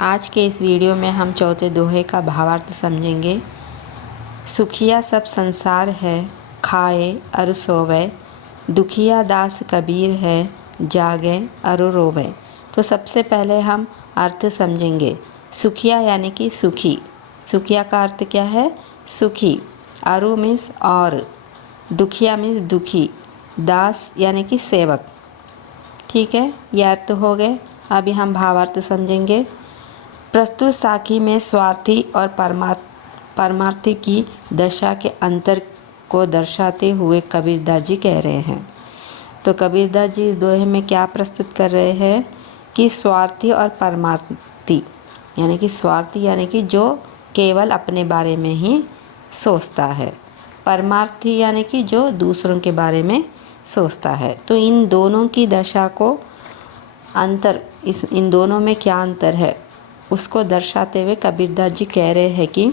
आज के इस वीडियो में हम चौथे दोहे का भावार्थ समझेंगे। सुखिया सब संसार है, खाए अरु सोवे, दुखिया दास कबीर है, जागे अरु रोवे। तो सबसे पहले हम अर्थ समझेंगे। सुखिया यानी कि सुखी। सुखिया का अर्थ क्या है? सुखी। अरु मीन्स और, दुखिया मीन्स दुखी, दास यानी कि सेवक। ठीक है, ये अर्थ हो गए। अभी हम भावार्थ समझेंगे। प्रस्तुत साखी में स्वार्थी और परमार्थी की दशा के अंतर को दर्शाते हुए कबीरदास जी कह रहे हैं। तो कबीरदास जी इस दोहे में क्या प्रस्तुत कर रहे हैं कि स्वार्थी और परमार्थी यानी कि स्वार्थी यानी कि जो केवल अपने बारे में ही सोचता है, परमार्थी यानी कि जो दूसरों के बारे में सोचता है। तो इन दोनों की दशा को इन दोनों में क्या अंतर है उसको दर्शाते हुए कबीरदास जी कह रहे हैं कि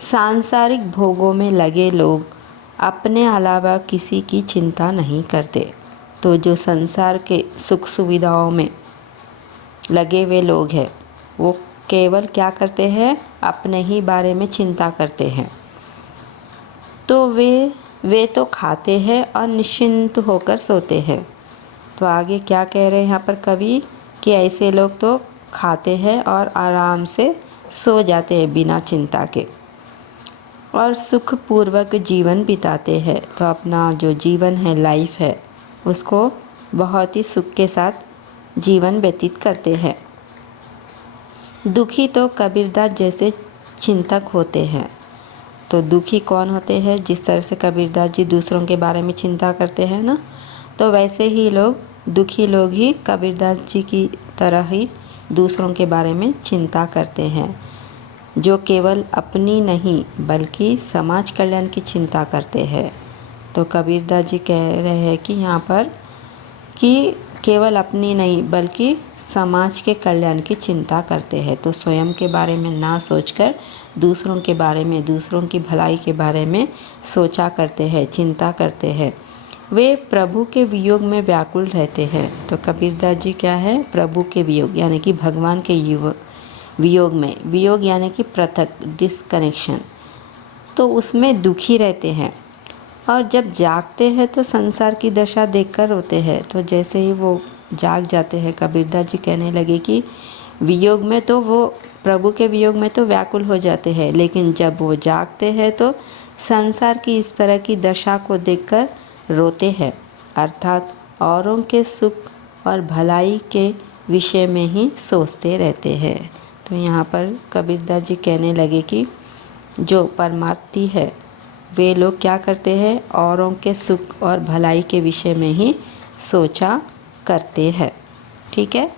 सांसारिक भोगों में लगे लोग अपने अलावा किसी की चिंता नहीं करते। तो जो संसार के सुख सुविधाओं में लगे हुए लोग हैं वो केवल क्या करते हैं? अपने ही बारे में चिंता करते हैं। तो वे तो खाते हैं और निश्चिंत होकर सोते हैं। तो आगे क्या कह रहे हैं यहाँ पर कवि कि ऐसे लोग तो खाते हैं और आराम से सो जाते हैं बिना चिंता के, और सुखपूर्वक जीवन बिताते हैं। तो अपना जो जीवन है, लाइफ है, उसको बहुत ही सुख के साथ जीवन व्यतीत करते हैं। दुखी तो कबीरदास जैसे चिंतक होते हैं। तो दुखी कौन होते हैं? जिस तरह से कबीरदास जी दूसरों के बारे में चिंता करते हैं ना, तो वैसे ही दुखी लोग ही कबीरदास जी की तरह ही दूसरों के बारे में चिंता करते हैं, जो केवल अपनी नहीं बल्कि समाज कल्याण की चिंता करते हैं। तो कबीरदास जी कह रहे हैं कि यहाँ पर कि केवल अपनी नहीं बल्कि समाज के कल्याण की चिंता करते हैं। तो स्वयं के बारे में ना सोचकर दूसरों के बारे में, दूसरों की भलाई के बारे में सोचा करते हैं, चिंता करते हैं। वे प्रभु के वियोग में व्याकुल रहते हैं। तो कबीरदास जी क्या है? प्रभु के वियोग यानी कि भगवान के वियोग में, वियोग यानी कि पृथक, डिसकनेक्शन, तो उसमें दुखी रहते हैं। और जब जागते हैं तो संसार की दशा देखकर रोते हैं। तो जैसे ही वो जाग जाते हैं, कबीरदास जी कहने लगे कि वियोग में तो वो प्रभु के वियोग में तो व्याकुल हो जाते हैं, लेकिन जब वो जागते हैं तो संसार की इस तरह की दशा को देखकर रोते हैं, अर्थात औरों के सुख और भलाई के विषय में ही सोचते रहते हैं। तो यहाँ पर कबीरदास जी कहने लगे कि जो परमार्थी है वे लोग क्या करते हैं? औरों के सुख और भलाई के विषय में ही सोचा करते हैं। ठीक है।